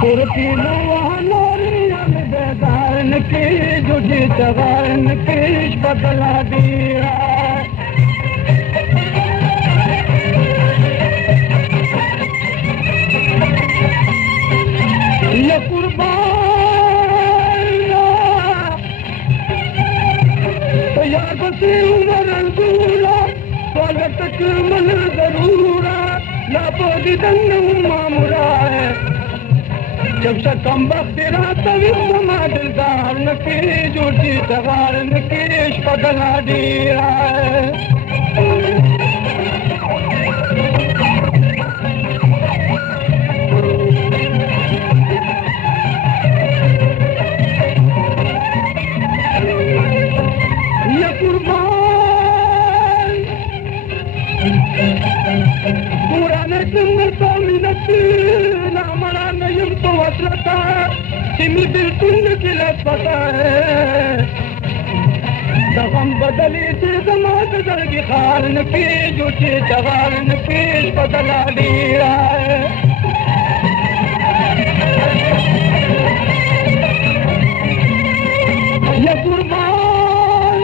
सुरती लोहान बेदारन की जुझी चगारन की बदला दिया ये कुर्बान तो यार बसी उमर दूला स्वागत मन जरूरा लापोदी दंग मामुरा है जब से कम वक्त तेरा तभी समा दिलदार नकी झूठी सवार नकीश बदला दिया है ये कुर्बान पुराने तुमने तो मिनट ना मरा नहीं तो वसलता सिमी बिल्कुल किलत पता है दगम बदली थी समाज दर की खार नकी झूठी जवार नकीश बदला दिया है ये कुर्बान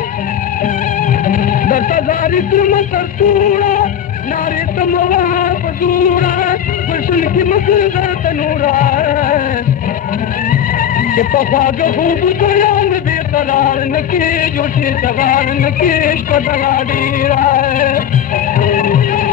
दर्दारी तुम तरतूड़ा नारी तुम वहाँ पसूरा कृष्ण की मसला तनूरा कि पसाग खूब कयान बेकरार नकी झूठी सवार नकीश बदला दिया है